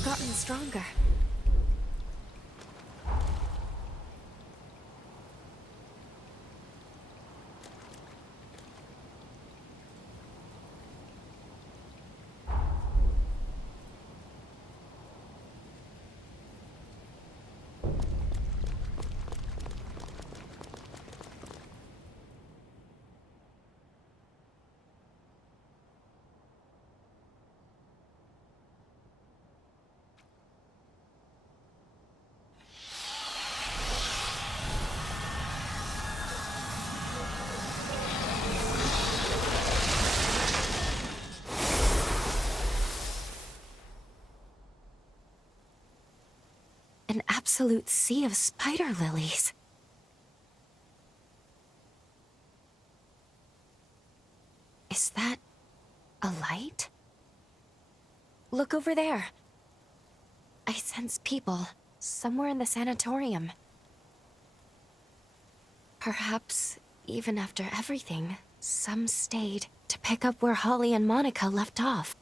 have gotten stronger. An absolute sea of spider lilies. Is that a light? Look over there. I sense people somewhere in the sanatorium. Perhaps, even after everything, some stayed to pick up where Holly and Monica left off.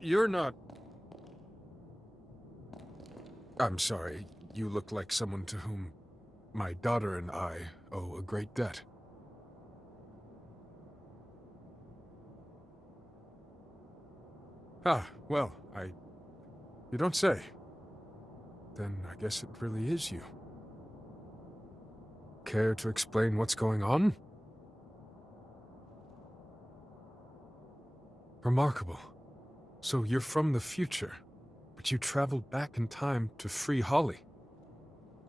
You're not... I'm sorry. You look like someone to whom my daughter and I owe a great debt. Ah, well, You don't say. Then I guess it really is you. Care to explain what's going on? Remarkable. So you're from the future, but you traveled back in time to free Holly.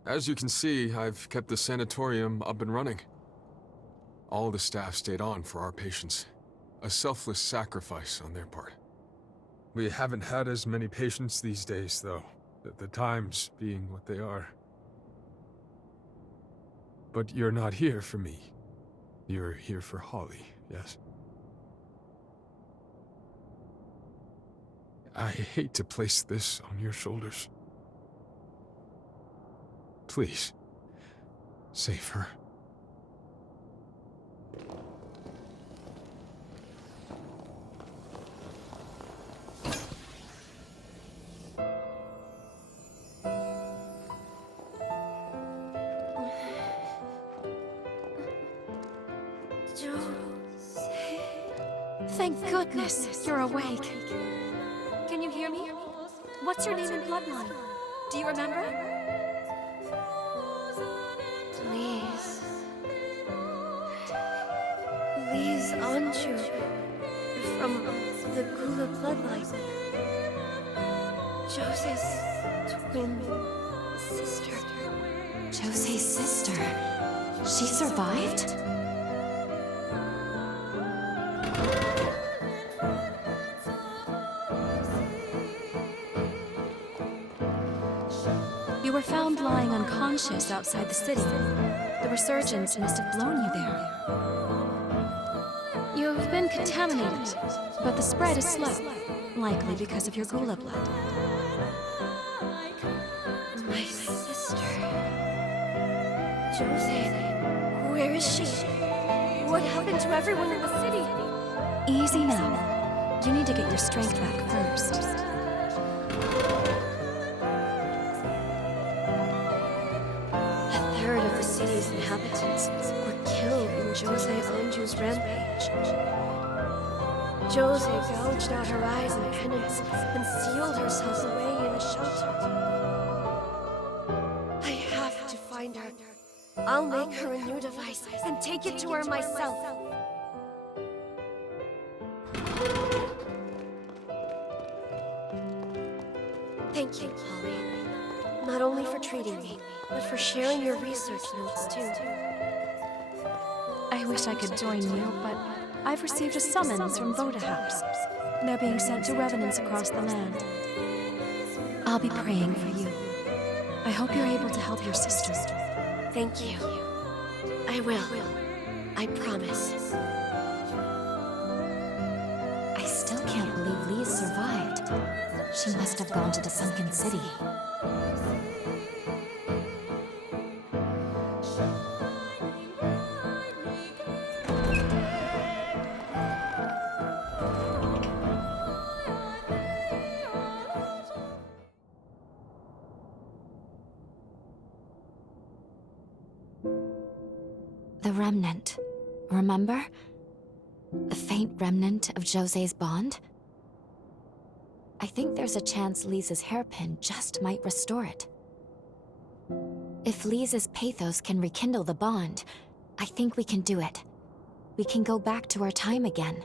As you can see, I've kept the sanatorium up and running. All the staff stayed on for our patients. A selfless sacrifice on their part. We haven't had as many patients these days, though, the times being what they are. But you're not here for me. You're here for Holly, yes? I hate to place this on your shoulders. Please, save her. Josee. Thank goodness you're awake. Can you hear me? What's your name and bloodline? Do you remember? Please. Please, aren't you? From the Gula bloodline. Josee's twin sister. Josee's sister. She survived? You were found lying unconscious outside the city. The resurgence must have blown you there. You've been contaminated, but the spread is slow, likely because of your Gula blood. My sister... Josee, where is she? What happened to everyone in the city? Easy now. You need to get your strength back first. The city's inhabitants were killed in Josee Anju's rampage. Josee gouged out her eyes in penance and sealed herself away in a shelter. I have to find her. I'll make her a new device and take it to her myself. Thank you, Holly. Not only for treating me, but for sharing your research notes, too. I wish I could join you, but I've received a summons from Voda House. They're being sent to revenants across the land. I'll be praying for you. I hope you're able to help your sister. Thank you. I will. I promise. survived. She must have gone to the Sunken City. The remnant, remember? The faint remnant of Josee's bond? I think there's a chance Lisa's hairpin just might restore it. If Lisa's pathos can rekindle the bond, I think we can do it. We can go back to our time again.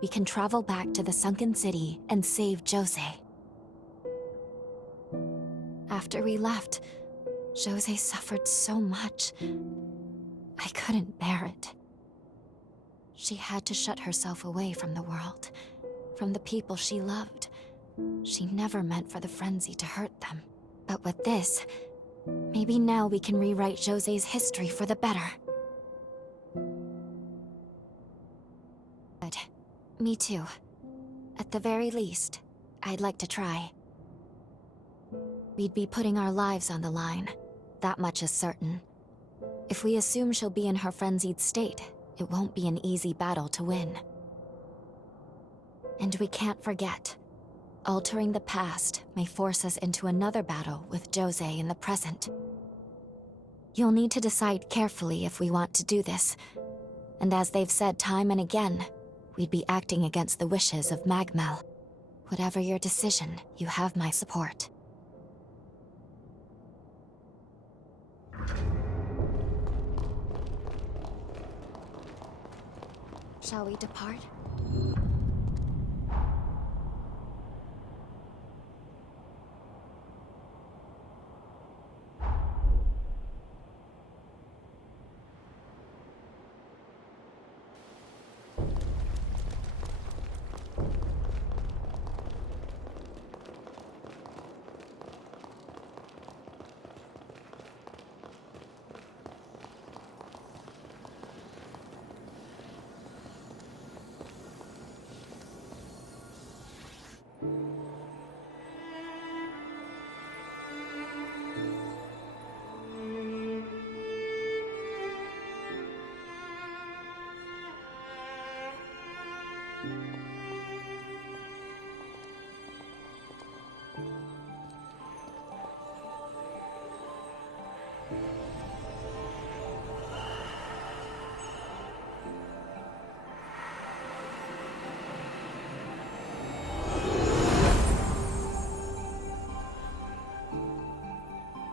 We can travel back to the Sunken City and save Josee. After we left, Josee suffered so much. I couldn't bear it. She had to shut herself away from the world, from the people she loved. She never meant for the frenzy to hurt them. But with this, maybe now we can rewrite Josee's history for the better. Good. Me too. At the very least, I'd like to try. We'd be putting our lives on the line. That much is certain. If we assume she'll be in her frenzied state, it won't be an easy battle to win. And we can't forget, altering the past may force us into another battle with Josee in the present. You'll need to decide carefully if we want to do this. And as they've said time and again, we'd be acting against the wishes of Magmel. Whatever your decision, you have my support. Shall we depart?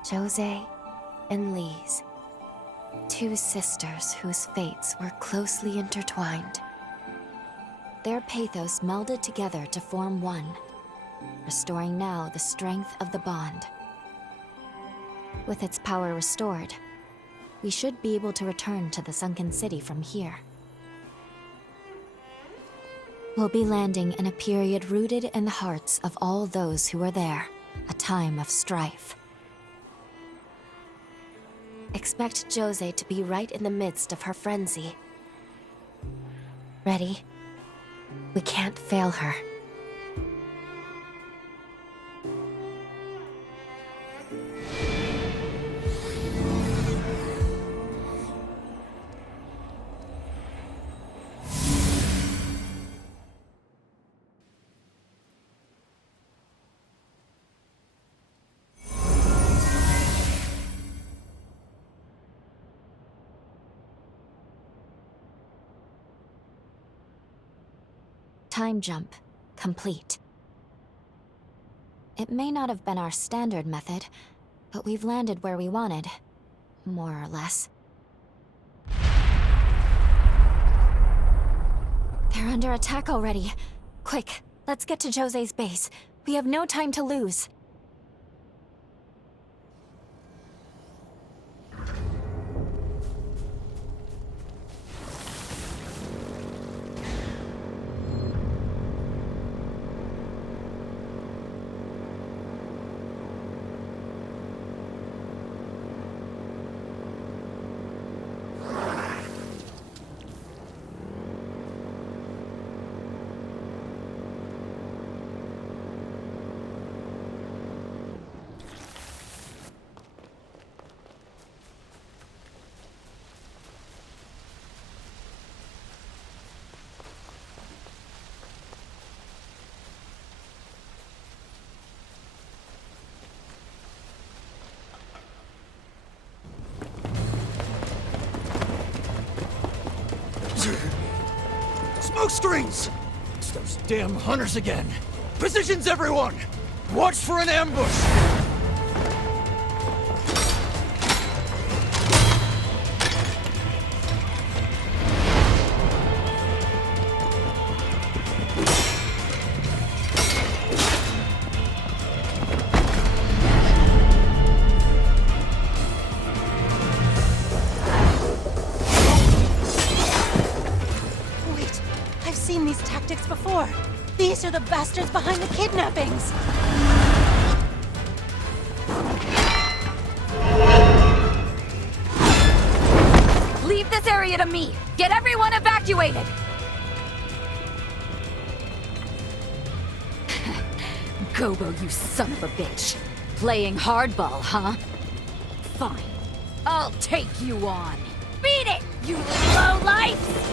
Josee and Lise, two sisters whose fates were closely intertwined. Their pathos melded together to form one, restoring now the strength of the bond. With its power restored, we should be able to return to the Sunken City from here. We'll be landing in a period rooted in the hearts of all those who were there, a time of strife. Expect Josee to be right in the midst of her frenzy. Ready? We can't fail her. Time jump complete. It may not have been our standard method, but we've landed where we wanted, more or less. They're under attack already. Quick, let's get to Josee's base. We have no time to lose. smoke screens! It's those damn hunters again. Positions, everyone! Watch for an ambush! Before. These are the bastards behind the kidnappings! Leave this area to me! Get everyone evacuated! Gobo, you son of a bitch. Playing hardball, huh? Fine. I'll take you on. Beat it, you lowlife!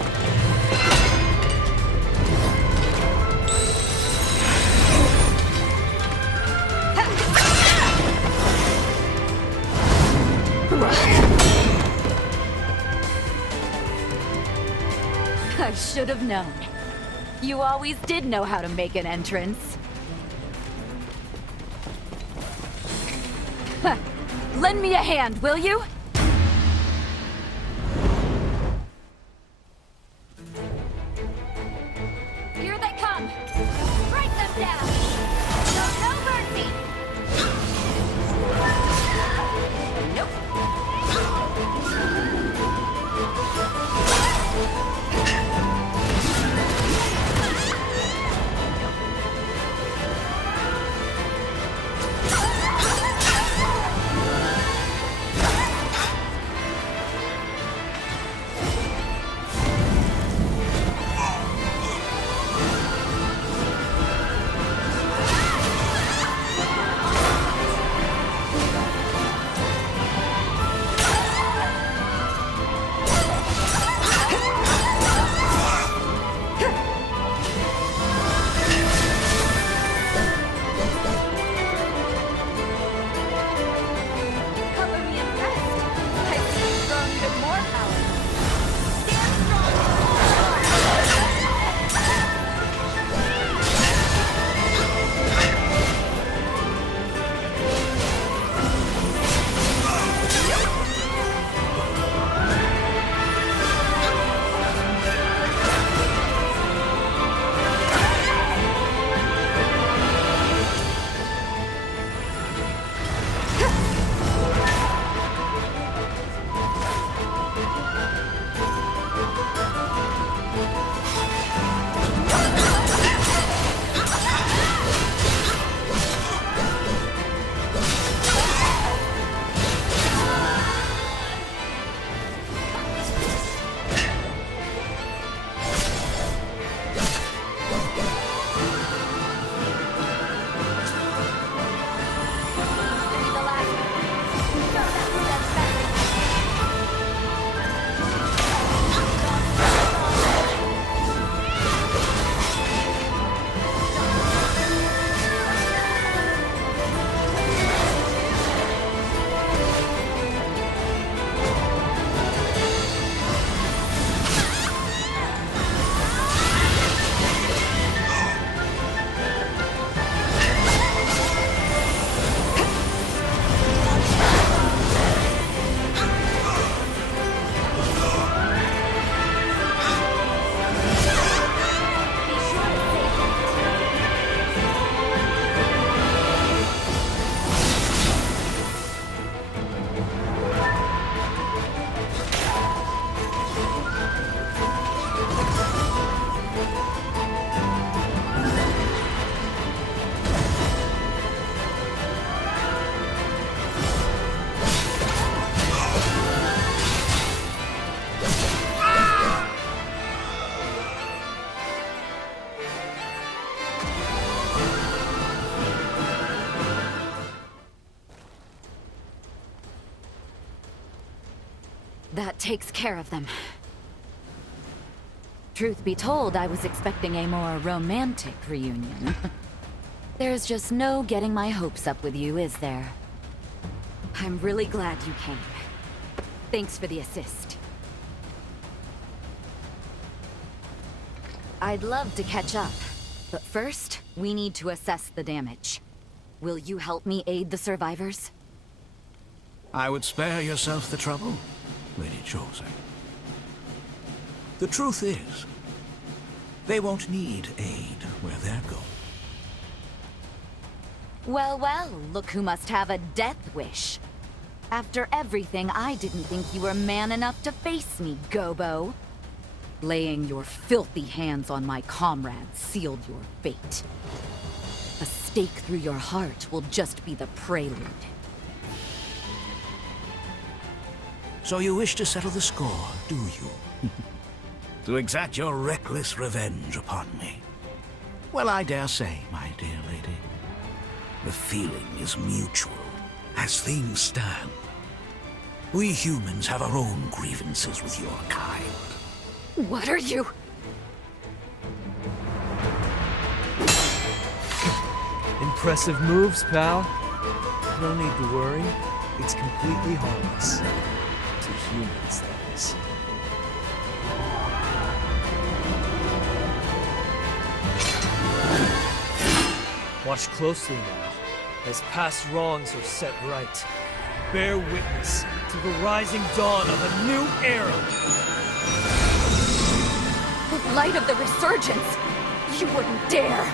I should have known. You always did know how to make an entrance. Lend me a hand, will you? Here they come! Break them down! Show no mercy! Nope. That takes care of them. Truth be told, I was expecting a more romantic reunion. There's just no getting my hopes up with you, is there? I'm really glad you came. Thanks for the assist. I'd love to catch up, but first, we need to assess the damage. Will you help me aid the survivors? I would spare yourself the trouble, Lady Josee. The truth is, they won't need aid where they're going. Well, well, look who must have a death wish. After everything, I didn't think you were man enough to face me, Gobo. Laying your filthy hands on my comrades sealed your fate. A stake through your heart will just be the prelude. So you wish to settle the score, do you? To exact your reckless revenge upon me? Well, I dare say, my dear lady, the feeling is mutual. As things stand, we humans have our own grievances with your kind. What are you? Impressive moves, pal. No need to worry. It's completely harmless. To humans, that is. Watch closely now, as past wrongs are set right. Bear witness to the rising dawn of a new era! The light of the resurgence! You wouldn't dare!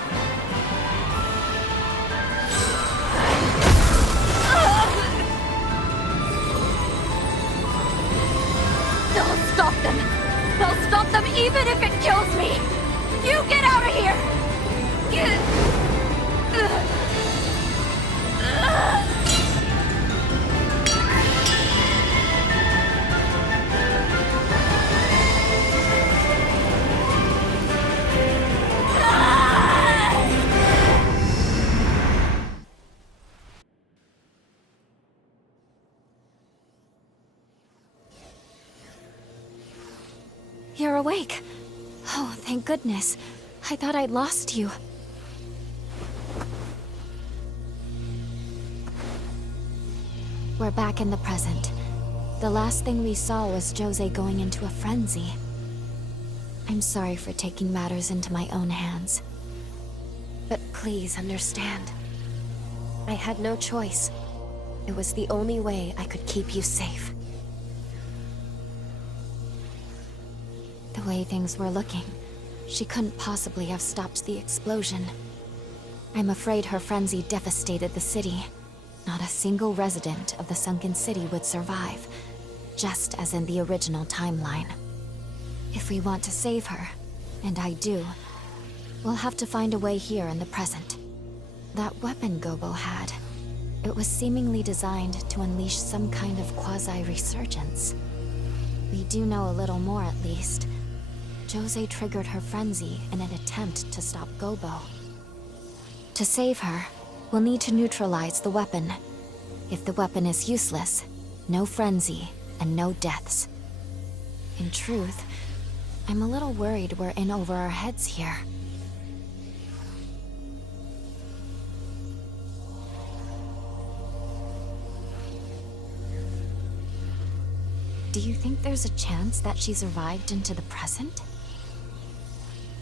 They'll stop them! They'll stop them even if it kills me! You get out of here! You're awake. Oh, thank goodness. I thought I'd lost you. We're back in the present. The last thing we saw was Josee going into a frenzy. I'm sorry for taking matters into my own hands. But please understand. I had no choice. It was the only way I could keep you safe. The way things were looking, she couldn't possibly have stopped the explosion. I'm afraid her frenzy devastated the city. Not a single resident of the Sunken City would survive, just as in the original timeline. If we want to save her, and I do, we'll have to find a way here in the present. That weapon Gobo had, it was seemingly designed to unleash some kind of quasi-resurgence. We do know a little more at least. Josee triggered her frenzy in an attempt to stop Gobo. To save her, we'll need to neutralize the weapon. If the weapon is useless, no frenzy and no deaths. In truth, I'm a little worried we're in over our heads here. Do you think there's a chance that she survived into the present?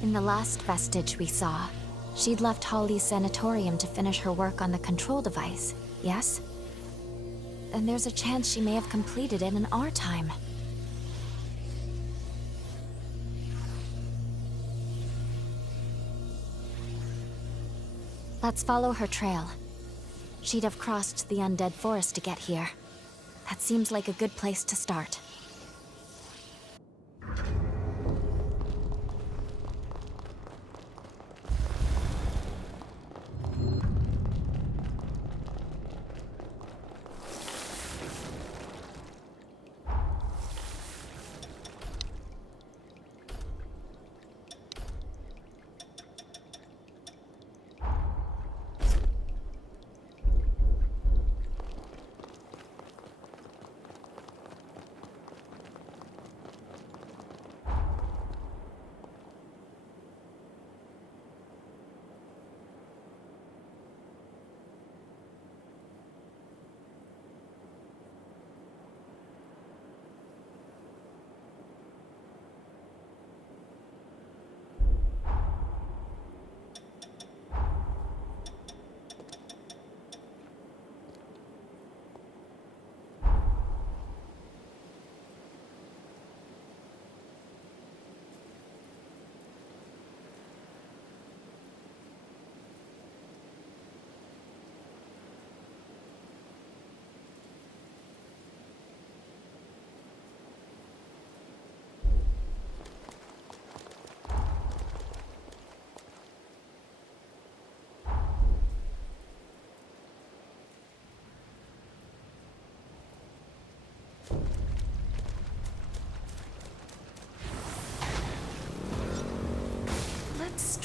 In the last vestige we saw, she'd left Holly's Sanatorium to finish her work on the control device, yes? Then there's a chance she may have completed it in our time. Let's follow her trail. She'd have crossed the undead forest to get here. That seems like a good place to start.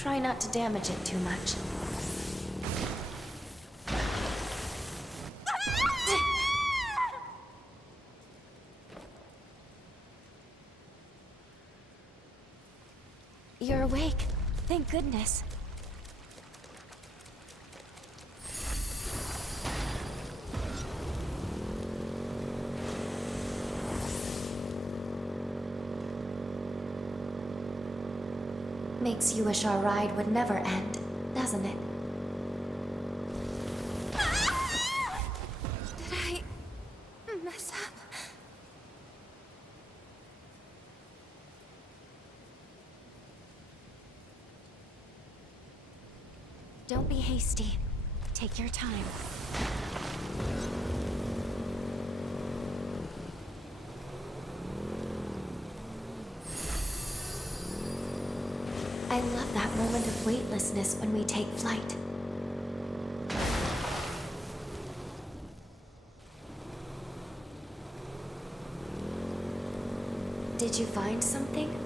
Try not to damage it too much. You're awake. Thank goodness. Makes you wish our ride would never end, doesn't it? Did I mess up? Don't be hasty. Take your time. I love that moment of weightlessness when we take flight. Did you find something?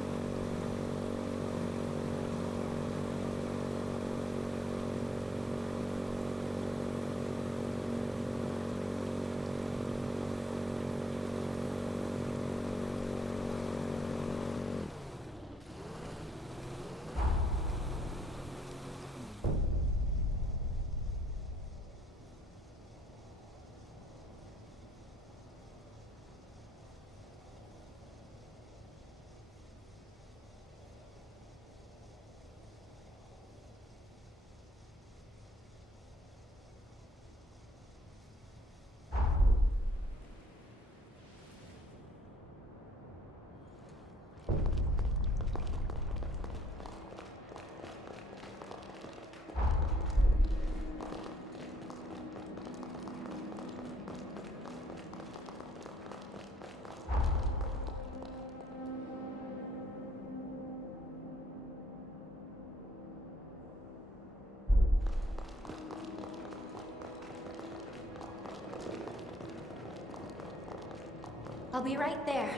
I'll be right there.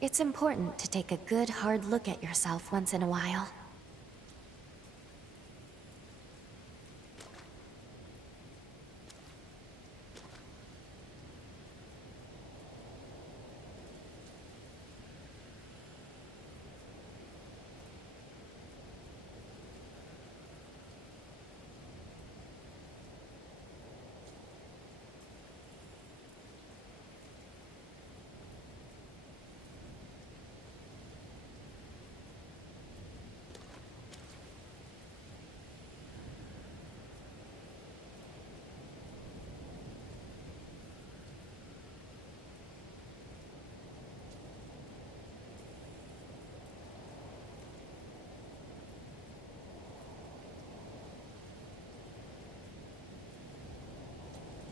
It's important to take a good, hard look at yourself once in a while.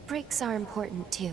Breaks are important too.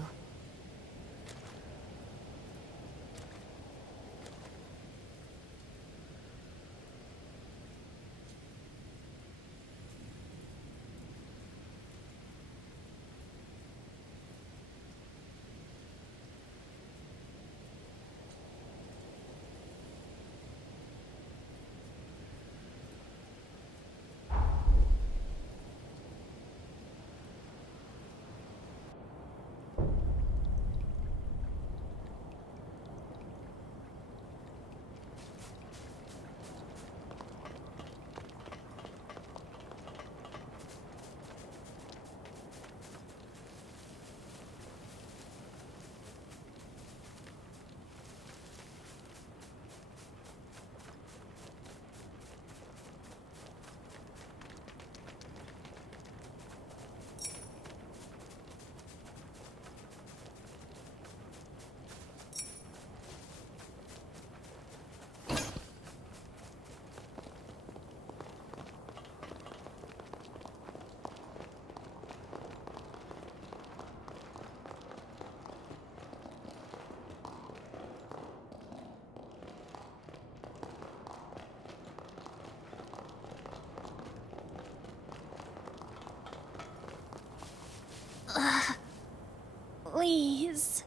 Please.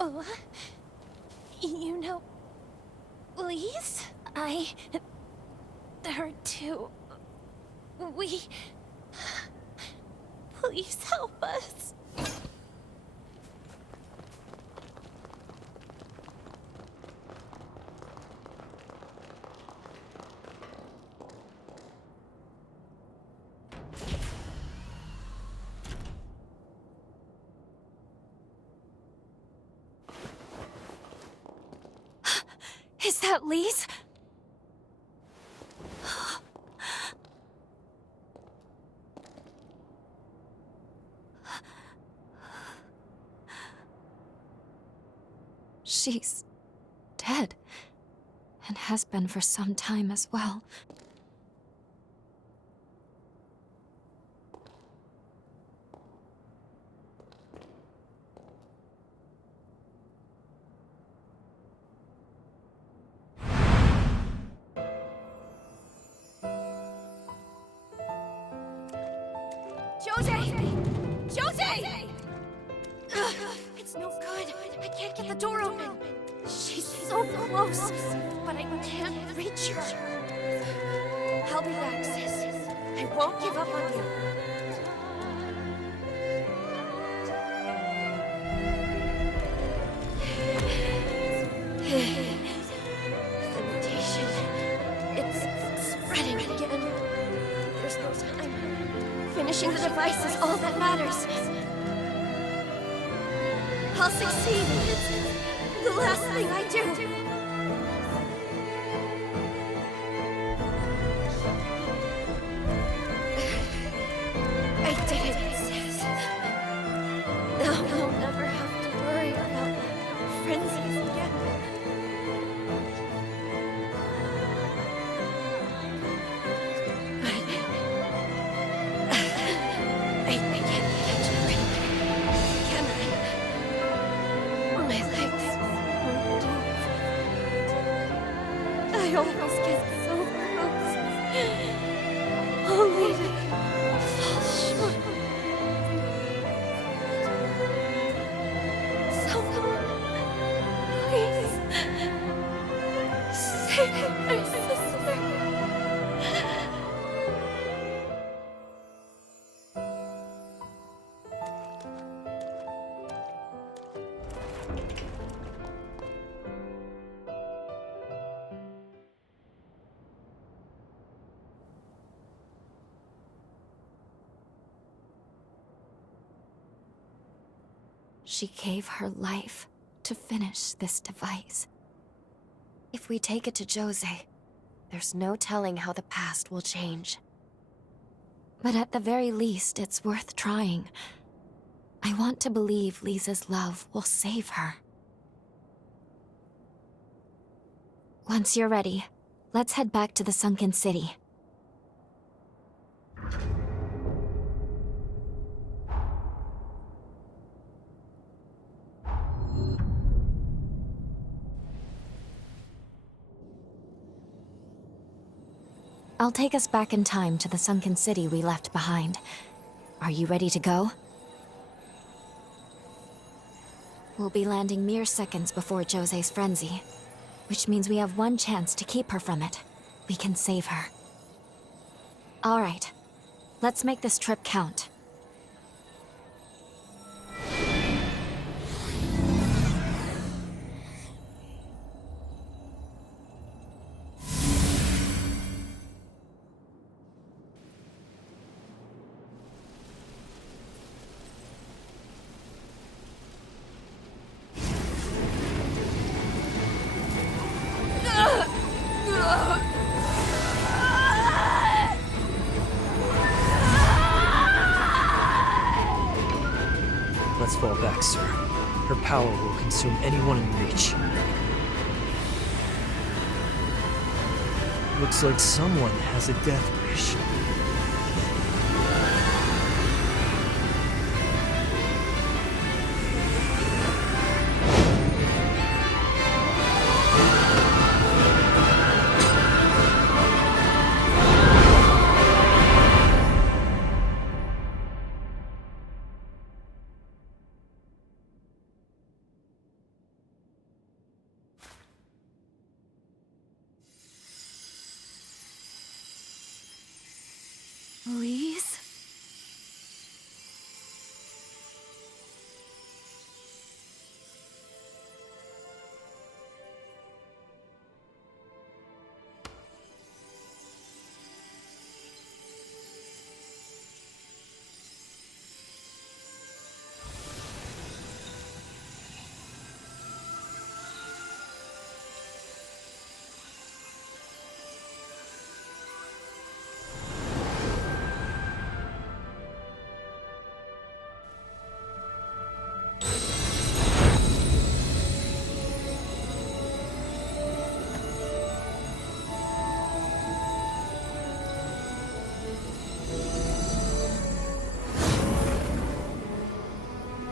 Oh, you know, please? There are two. Please help us. Is that Lise? She's dead, and has been for some time as well. Josee! Josee! It's no good. I can't get the door open. She's so close, but I can't reach her. I'll be back, sis. I won't give up on you. The mutation. It's spreading again. There's no time. Finishing the device is all that matters. I'll succeed. It's the last thing I do. I did it, sis. Now I'll never have to worry about frenzies again. I can't catch a break, can I? My legs won't do. I almost get so close, only to fall short. Someone, please, save my sister. She gave her life to finish this device. If we take it to Josee, there's no telling how the past will change. But at the very least, it's worth trying. I want to believe Lisa's love will save her. Once you're ready, let's head back to the Sunken City. I'll take us back in time to the Sunken City we left behind. Are you ready to go? We'll be landing mere seconds before Josee's frenzy, which means we have one chance to keep her from it. We can save her. All right, let's make this trip count. Let's fall back, sir. Her power will consume anyone in reach. Looks like someone has a death wish. Lise?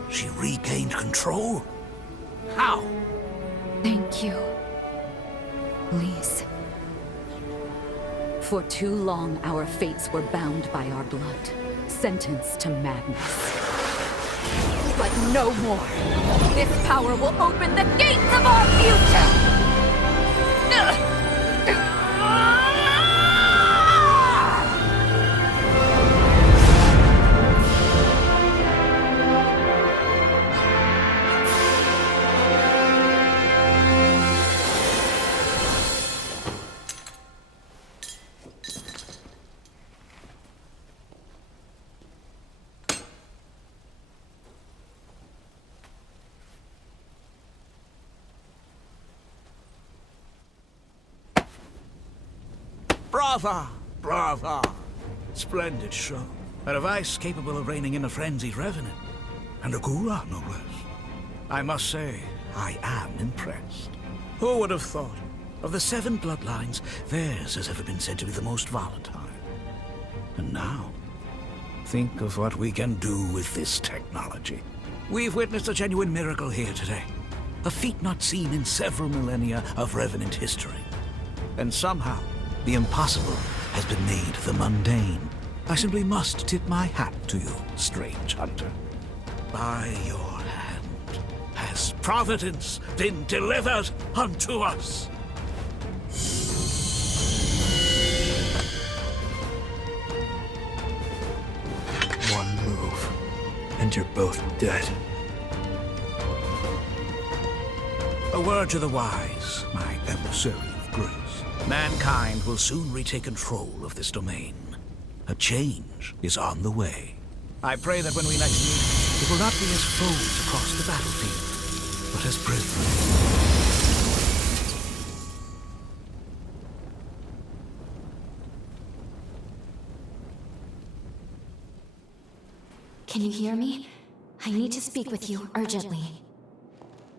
She regained control? How? Thank you, Lise. For too long, our fates were bound by our blood, sentenced to madness. But no more! This power will open the gates of our future! Brava! Brava! Splendid show. A device capable of reining in a frenzied revenant. And a Gula, no less. I must say, I am impressed. Who would have thought? Of the 7 bloodlines, theirs has ever been said to be the most volatile. And now, think of what we can do with this technology. We've witnessed a genuine miracle here today. A feat not seen in several millennia of Revenant history. And somehow, the impossible has been made the mundane. I simply must tip my hat to you, strange hunter. By your hand has providence been delivered unto us. One move, and you're both dead. A word to the wise, my emissary of grace. Mankind will soon retake control of this domain. A change is on the way. I pray that when we next meet, it will not be as foes across the battlefield, but as brethren. Can you hear me? I need to speak with you urgently.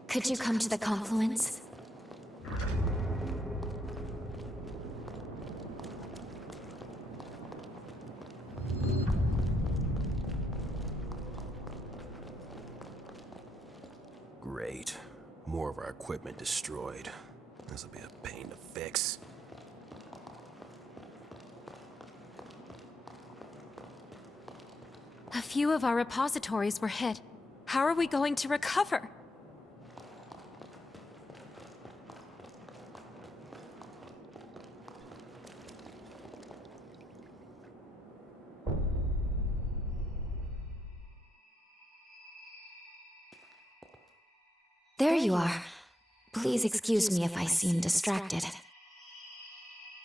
Could you come to the confluence? Great. More of our equipment destroyed. This'll be a pain to fix. A few of our repositories were hit. How are we going to recover? There you are. Please excuse me if I seem distracted.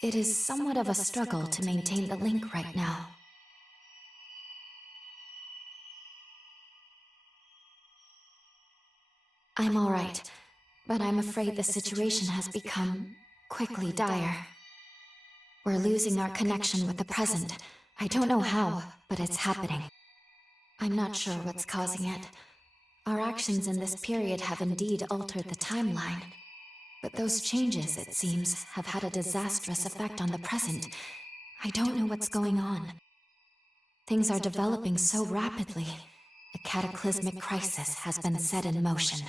It is somewhat of a struggle to maintain the link right now. I'm all right, but I'm afraid the situation has become quickly dire. We're losing our connection with the present. I don't know how, but it's happening. I'm not sure what's causing it. Our actions in this period have indeed altered the timeline. But those changes, it seems, have had a disastrous effect on the present. I don't know what's going on. Things are developing so rapidly. A cataclysmic crisis has been set in motion.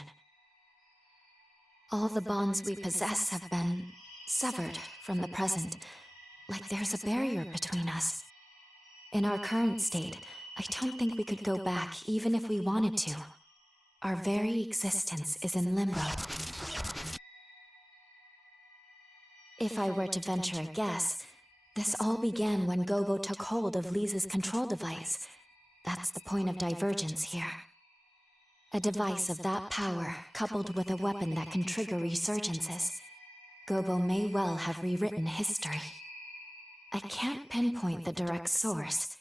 All the bonds we possess have been severed from the present, like there's a barrier between us. In our current state, I don't think we could go back even if we wanted to. Our very existence is in limbo. If I were to venture a guess, This all began when Gobo took hold of Lisa's control device. That's the point of divergence here. A device of that power, coupled with a weapon that can trigger resurgences. Gobo may well have rewritten history. I can't pinpoint the direct source.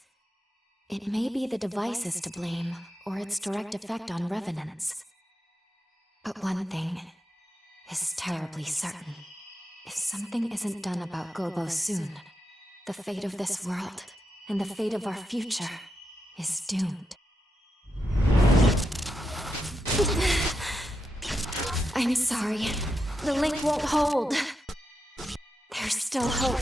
It may be the device is to blame, or its direct effect on revenants. But one thing is terribly certain. If something isn't done about Gobo soon, the fate of this world, and the fate of our future, is doomed. I'm sorry. The link won't hold. There's still hope.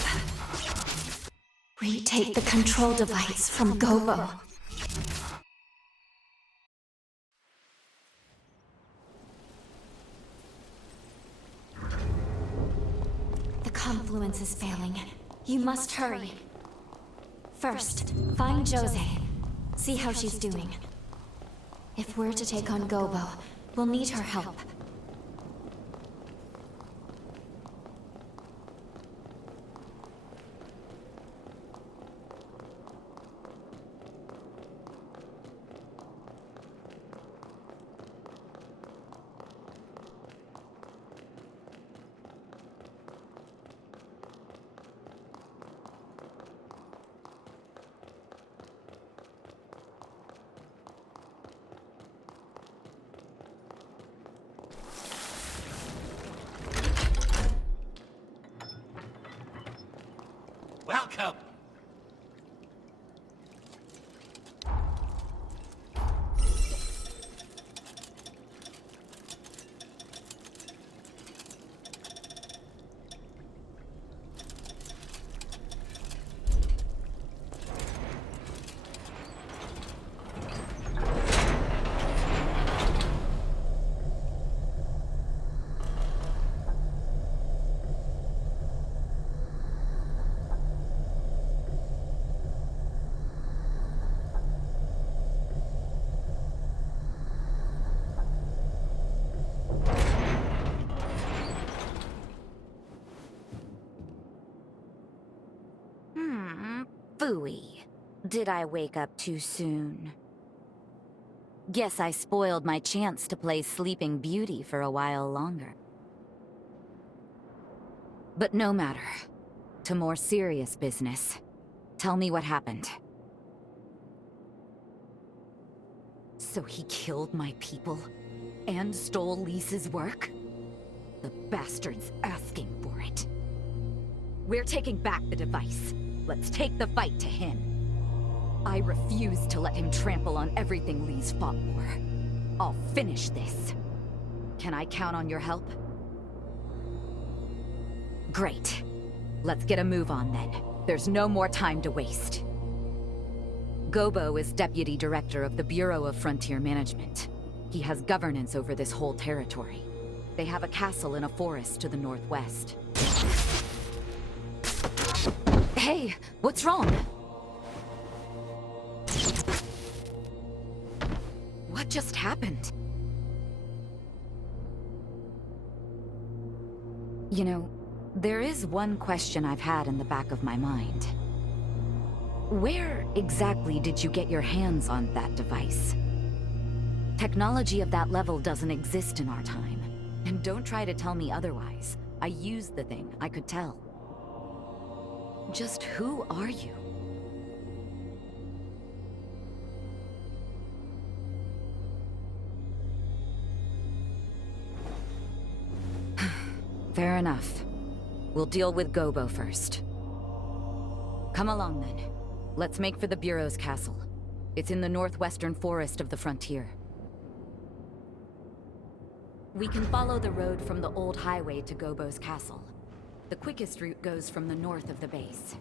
Retake the control device from Gobo. The confluence is failing. You must hurry. First, find Josee. See how she's doing. If we're to take on Gobo, we'll need her help. Welcome! Phooey. Did I wake up too soon? Guess I spoiled my chance to play Sleeping Beauty for a while longer. But no matter. To more serious business. Tell me what happened. So he killed my people? And stole Lisa's work? The bastard's asking for it. We're taking back the device. Let's take the fight to him. I refuse to let him trample on everything Lee's fought for. I'll finish this. Can I count on your help? Great. Let's get a move on then. There's no more time to waste. Gobo is Deputy Director of the Bureau of Frontier Management. He has governance over this whole territory. They have a castle in a forest to the northwest. Hey, what's wrong? What just happened? You know, there is one question I've had in the back of my mind. Where exactly did you get your hands on that device? Technology of that level doesn't exist in our time. And don't try to tell me otherwise. I used the thing, I could tell. Just who are you? Fair enough. We'll deal with Gobo first. Come along then. Let's make for the Bureau's castle. It's in the northwestern forest of the frontier. We can follow the road from the old highway to Gobo's castle. The quickest route goes from the north of the base.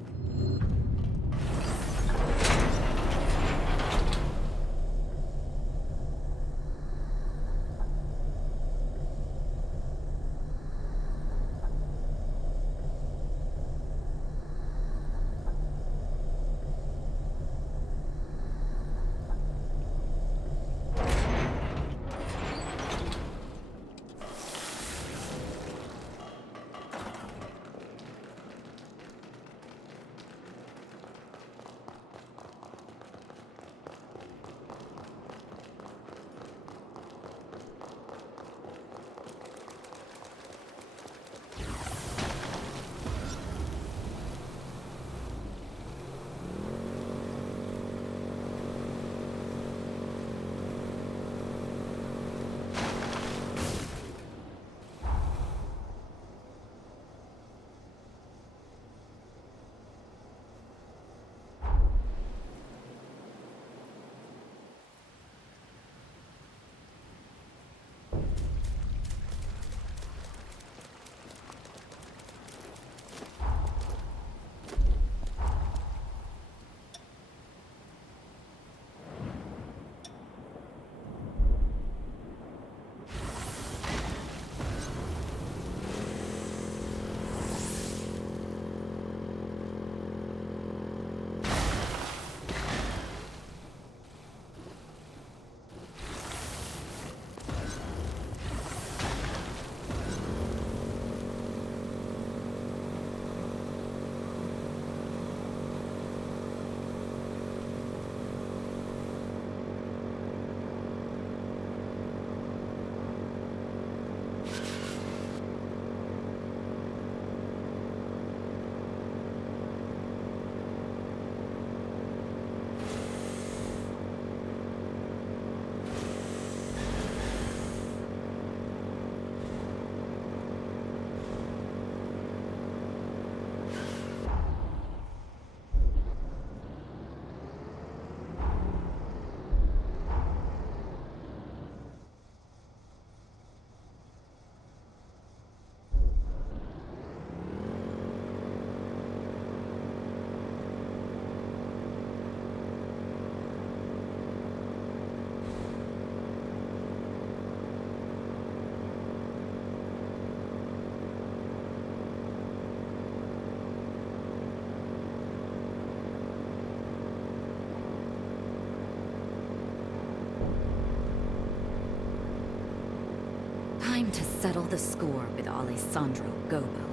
settle the score with Alessandro Gobo.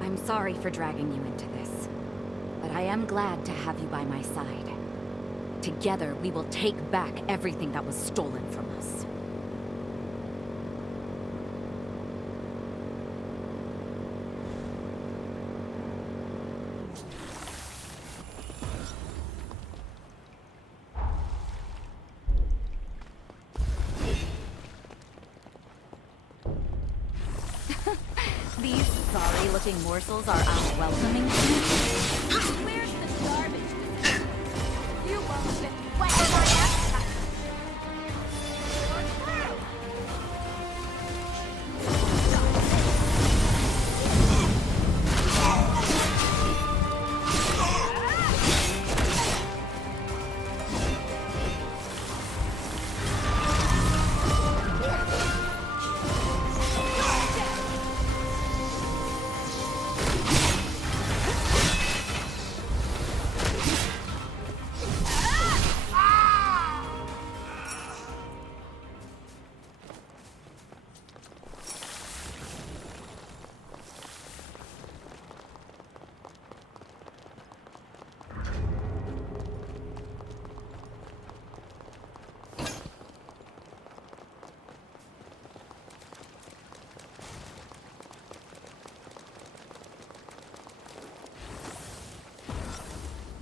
I'm sorry for dragging you into this, but I am glad to have you by my side. Together, we will take back everything that was stolen from us. These sorry-looking morsels are unwelcoming to me. Where's the garbage? You won't fit whatever I ask.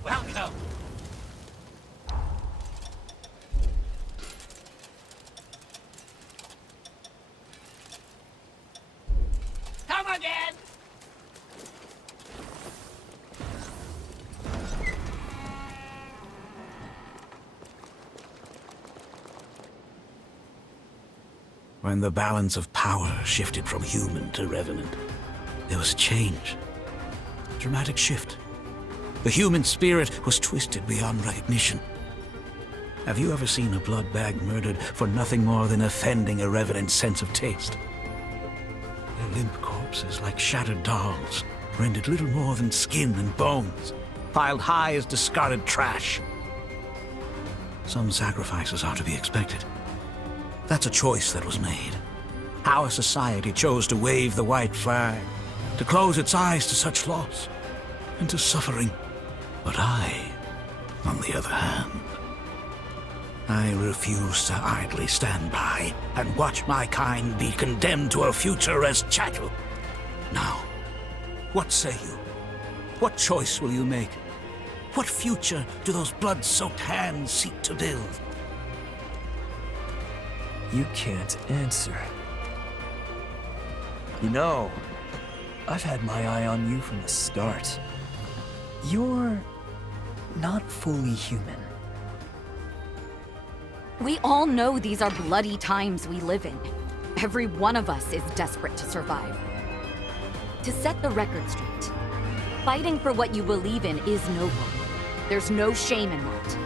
Welcome! Come again! When the balance of power shifted from human to revenant, there was a change. A dramatic shift. The human spirit was twisted beyond recognition. Have you ever seen a blood bag murdered for nothing more than offending a revenant's sense of taste? Their limp corpses, like shattered dolls, rendered little more than skin and bones, piled high as discarded trash. Some sacrifices are to be expected. That's a choice that was made. Our society chose to wave the white flag, to close its eyes to such loss and to suffering. But I, on the other hand, I refuse to idly stand by and watch my kind be condemned to a future as chattel. Now, what say you? What choice will you make? What future do those blood-soaked hands seek to build? You can't answer. You know, I've had my eye on you from the start. You're not fully human. We all know these are bloody times we live in. Every one of us is desperate to survive. To set the record straight, fighting for what you believe in is noble. There's no shame in that.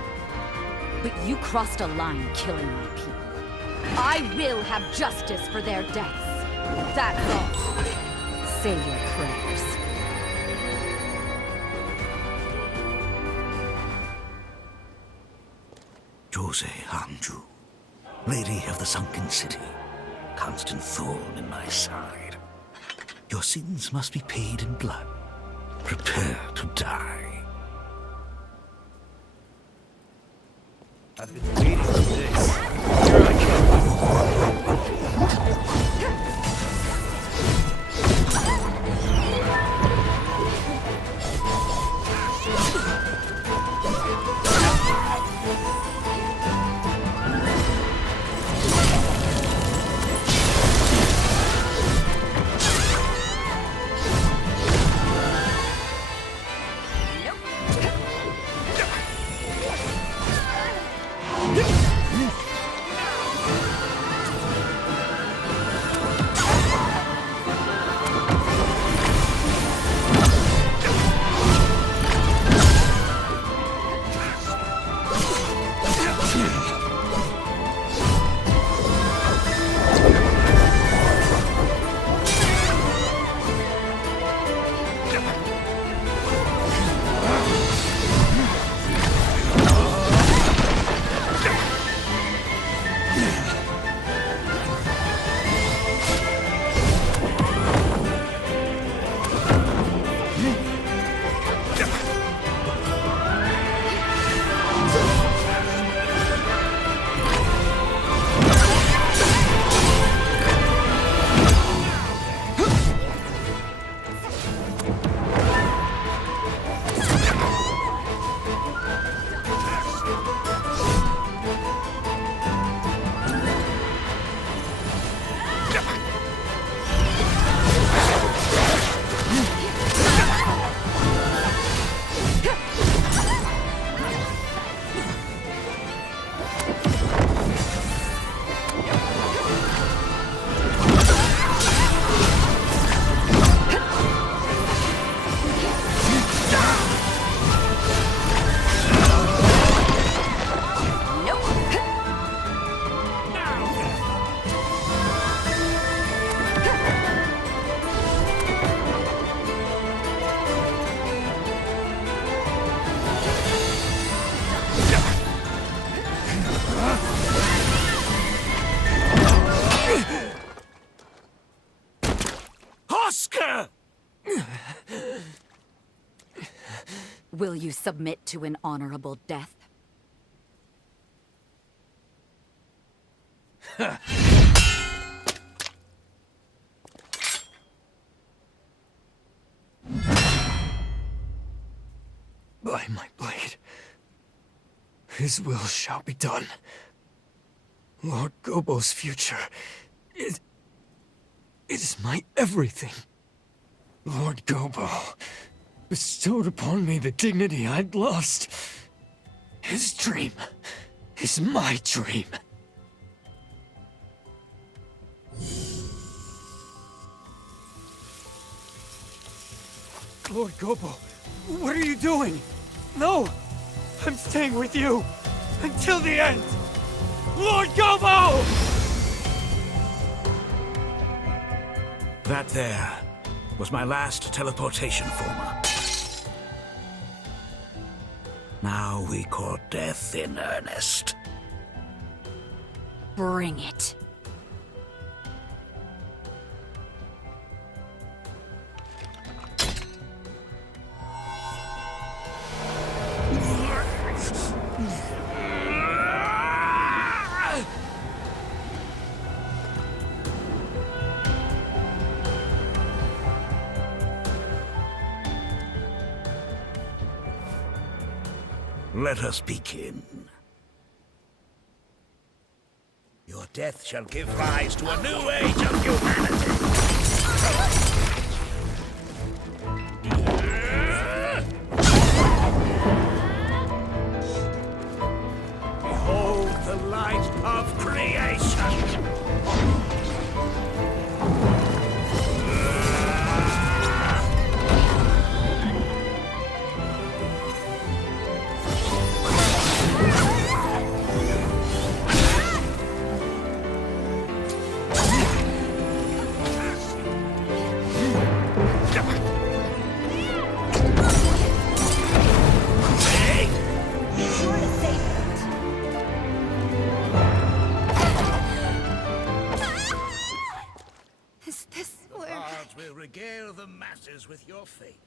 But you crossed a line killing my people. I will have justice for their deaths. That's all. Say your prayers. Josee Hanju, Lady of the Sunken City, constant thorn in my side. Your sins must be paid in blood. Prepare to die. I've been waiting for this. Here I come. Oscar! Will you submit to an honorable death? By my blade, his will shall be done. Lord Gobo's future, it is my everything. Lord Gobo bestowed upon me the dignity I'd lost. His dream is my dream. Lord Gobo, what are you doing? No! I'm staying with you! Until the end! Lord Gobo! That there was my last teleportation former. Now we court death in earnest. Bring it. Let us begin. Your death shall give rise to a new age of humanity. Behold the light of creation! Regale the masses with your fate.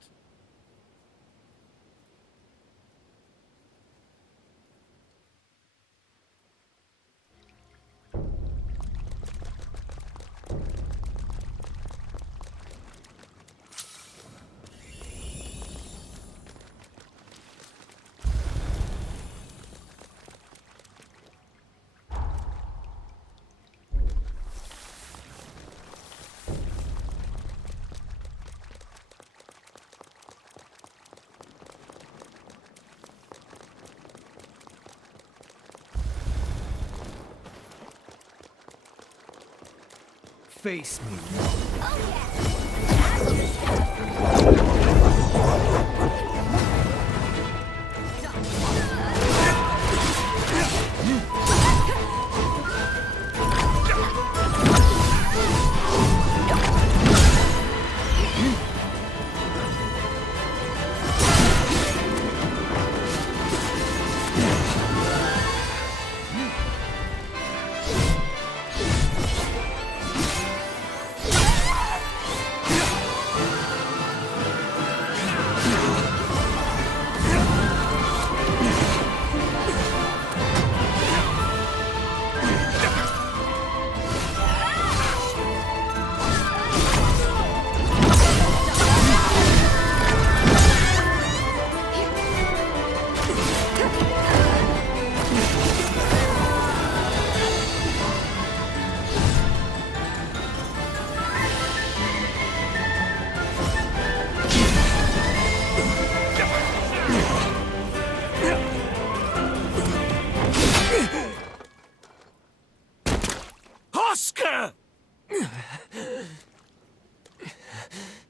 Face me.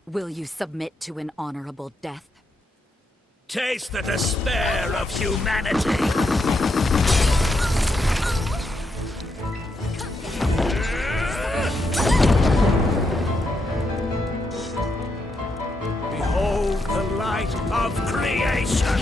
Will you submit to an honorable death? Taste the despair of humanity! Behold the light of creation!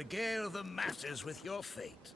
regale the masses with your fate.